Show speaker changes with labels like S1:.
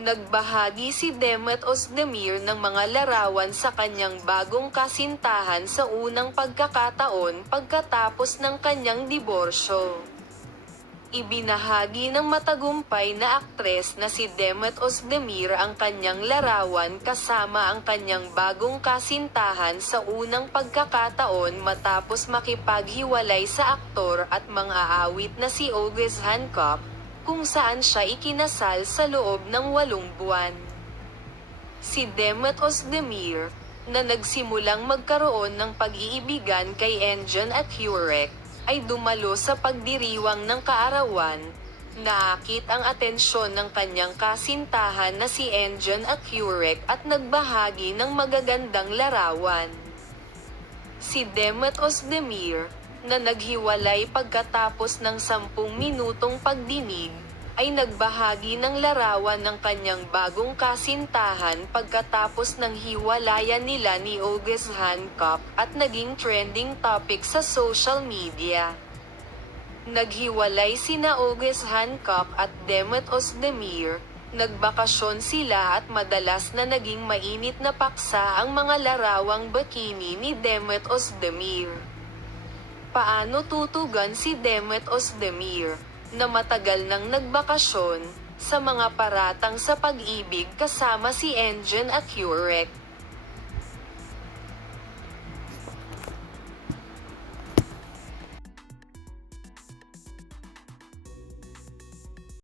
S1: Nagbahagi si Demet Ozdemir ng mga larawan sa kanyang bagong kasintahan sa unang pagkakataon pagkatapos ng kanyang diborsyo. Ibinahagi ng matagumpay na aktres na si Demet Ozdemir ang kanyang larawan kasama ang kanyang bagong kasintahan sa unang pagkakataon matapos makipaghiwalay sa aktor at mga awit na si August Hancock, kung saan siya ikinasal sa loob ng walong buwan. Si Demet Ozdemir, na nagsimulang magkaroon ng pag-iibigan kay Enjon at Hurek, ay dumalo sa pagdiriwang ng kaarawan, naakit ang atensyon ng kanyang kasintahan na si Enjon at Hurek at nagbahagi ng magagandang larawan. Si Demet Ozdemir, na naghiwalay pagkatapos ng sampung minutong pagdinig, ay nagbahagi ng larawan ng kanyang bagong kasintahan pagkatapos ng hiwalayan nila ni August Hancock at naging trending topic sa social media. Naghiwalay sina August Hancock at Demet Ozdemir, nagbakasyon sila at madalas na naging mainit na paksa ang mga larawang bikini ni Demet Ozdemir. Paano tutugan si Demet Ozdemir, na matagal nang nagbakasyon, sa mga paratang sa pag-ibig kasama si Enjen at Hurek?